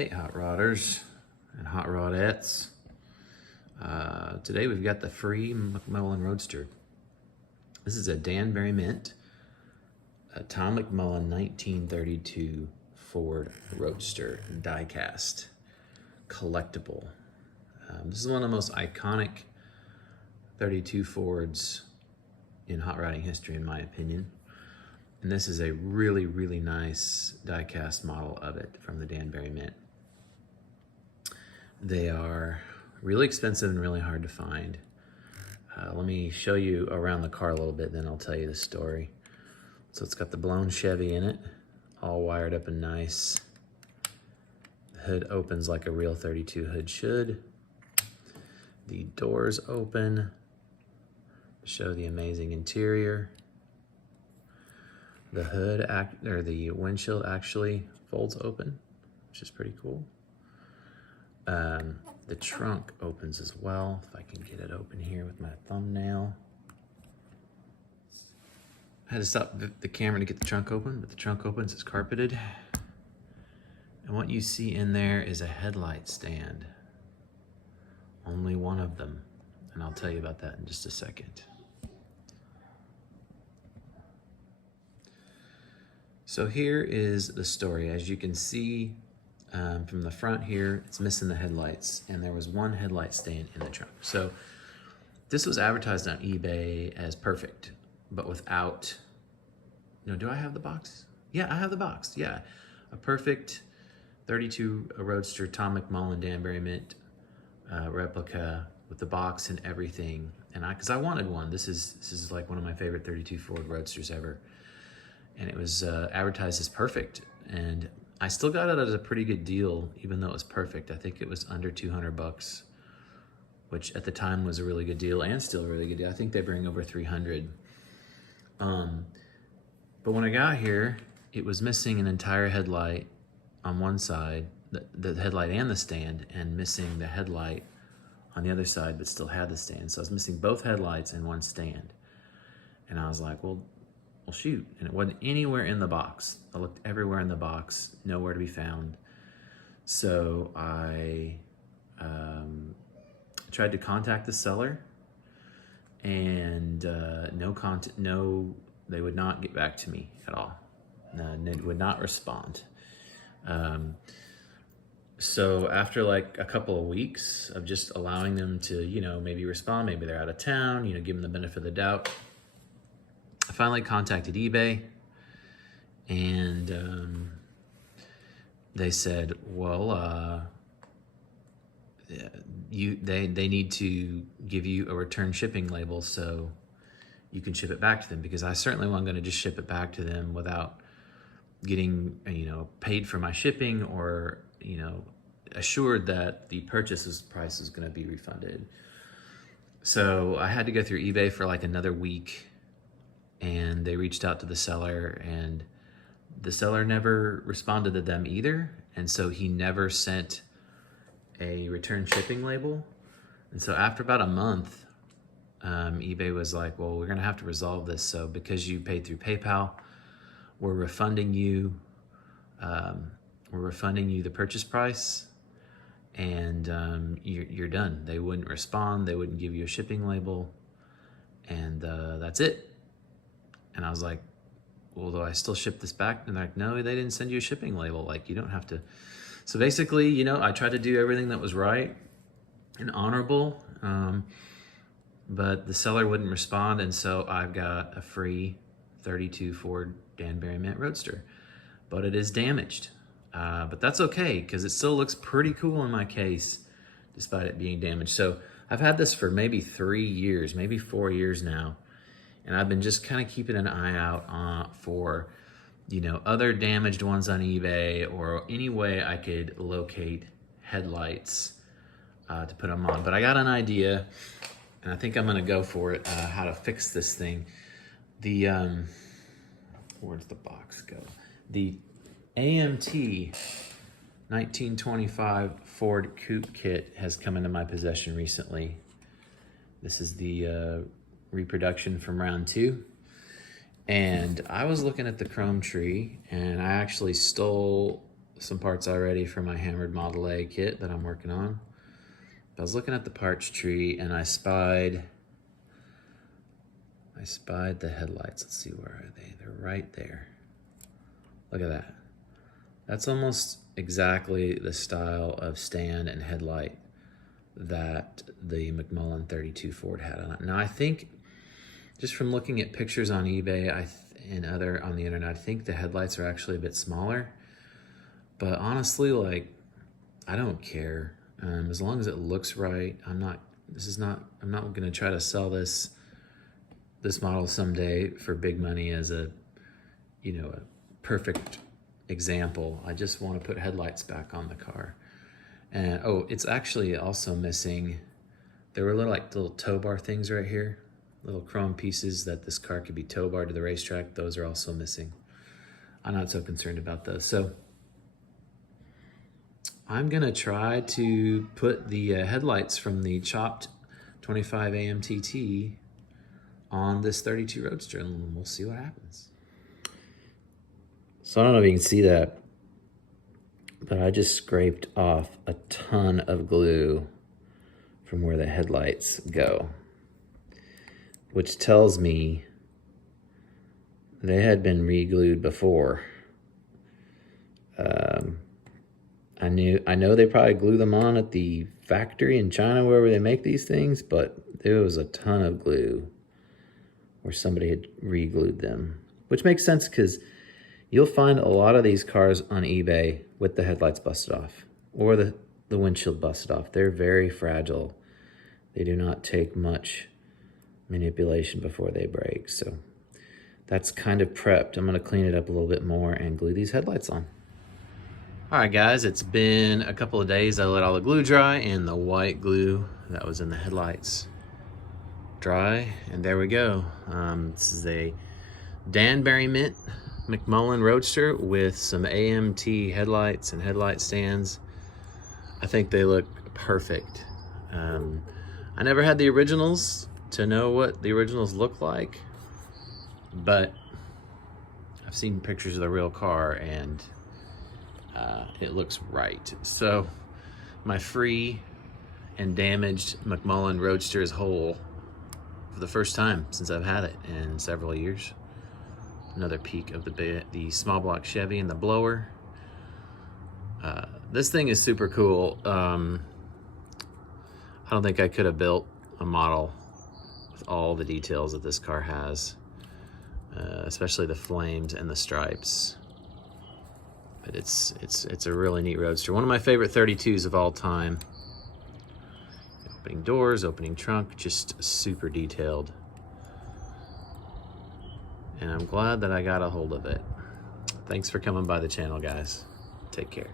Hey hot rodders and hot rodettes. Today we've got the free McMullen Roadster. This is a Danbury mint, a Tom McMullen 1932 Ford Roadster die-cast collectible. This is one of the most iconic 32 Fords in hot rodding history, in my opinion. And this is a really, really nice die-cast model of it from the Danbury mint. They are really expensive and really hard to find. Let me show you around the car a little bit, then I'll tell you the story. So it's got the blown Chevy in it, all wired up and nice. The hood opens like a real 32 hood should. The doors open to show the amazing interior. The hood, the windshield actually folds open, which is pretty cool. The trunk opens as well. If I can get it open here with my thumbnail. I had to stop the camera to get the trunk open, but the trunk opens, it's carpeted. And what you see in there is a headlight stand. Only one of them. And I'll tell you about that in just a second. So here is the story. As you can see from the front here, it's missing the headlights, and there was one headlight stand in the trunk. So this was advertised on eBay as perfect, but without, do I have the box? Yeah, I have the box, yeah. A perfect 32 Roadster Tom McMullen Danbury mint replica with the box and everything. And because I wanted one. This is like one of my favorite 32 Ford Roadsters ever. And it was advertised as perfect, and I still got it at a pretty good deal, even though it was perfect. I think it was under 200 bucks, which at the time was a really good deal, and still a really good deal. I think they bring over 300. But when I got here, it was missing an entire headlight on one side, the headlight and the stand, and missing the headlight on the other side, but still had the stand. So I was missing both headlights and one stand. And I was like, well, shoot. And it wasn't anywhere in the box. I looked everywhere in the box, nowhere to be found. So I tried to contact the seller, and they would not get back to me at all. They would not respond. So after like a couple of weeks of just allowing them to, maybe respond, maybe they're out of town, give them the benefit of the doubt, I finally contacted eBay, and they said, well, they need to give you a return shipping label so you can ship it back to them, because I certainly wasn't going to just ship it back to them without getting, paid for my shipping, or, assured that the purchase price was going to be refunded. So I had to go through eBay for like another week. And they reached out to the seller, and the seller never responded to them either. And so he never sent a return shipping label. And so after about a month, eBay was like, well, we're gonna have to resolve this. So because you paid through PayPal, we're refunding you the purchase price, and you're done. They wouldn't respond, they wouldn't give you a shipping label, and that's it. And I was like, well, do I still ship this back? And they're like, no, they didn't send you a shipping label. Like, you don't have to. So basically, I tried to do everything that was right and honorable, but the seller wouldn't respond. And so I've got a free 32 Ford Danbury mint Roadster, but it is damaged. But that's okay, because it still looks pretty cool in my case, despite it being damaged. So I've had this for maybe 3 years, maybe 4 years now. And I've been just kind of keeping an eye out for, other damaged ones on eBay, or any way I could locate headlights to put them on. But I got an idea, and I think I'm gonna go for it, how to fix this thing. The, where'd the box go? The AMT 1925 Ford Coupe kit has come into my possession recently. This is the reproduction from round 2, and I was looking at the chrome tree, and I actually stole some parts already for my hammered Model A kit that I'm working on. I was looking at the parts tree and I spied the headlights. Let's see, where are they? They're right there. Look at that. That's almost exactly the style of stand and headlight that the McMullen 32 Ford had on it. Now I think, just from looking at pictures on eBay and other on the internet, I think the headlights are actually a bit smaller. But honestly, like, I don't care. As long as it looks right. I'm not gonna try to sell this model someday for big money as a perfect example. I just want to put headlights back on the car. And oh, it's actually also missing, there were little tow bar things right here, little chrome pieces that this car could be tow barred to the racetrack. Those are also missing. I'm not so concerned about those. So I'm gonna try to put the headlights from the chopped 25 AMTT on this 32 Roadster, and we'll see what happens. So I don't know if you can see that, but I just scraped off a ton of glue from where the headlights go, which tells me they had been re-glued before. I know they probably glue them on at the factory in China, wherever they make these things, but there was a ton of glue where somebody had re-glued them, which makes sense because you'll find a lot of these cars on eBay with the headlights busted off or the windshield busted off. They're very fragile. They do not take much manipulation before they break. So that's kind of prepped. I'm gonna clean it up a little bit more and glue these headlights on. All right, guys, it's been a couple of days. I let all the glue dry and the white glue that was in the headlights dry, and there we go. This is a Danbury mint McMullen Roadster with some AMT headlights and headlight stands. I think they look perfect. I never had the originals to know what the originals look like, but I've seen pictures of the real car and it looks right. So my free and damaged McMullen Roadster is whole for the first time since I've had it in several years. Another peek of the small block Chevy and the blower. This thing is super cool. I don't think I could have built a model with all the details that this car has, especially the flames and the stripes. But it's a really neat Roadster. One of my favorite 32s of all time. Opening doors, opening trunk, just super detailed. And I'm glad that I got a hold of it. Thanks for coming by the channel, guys. Take care.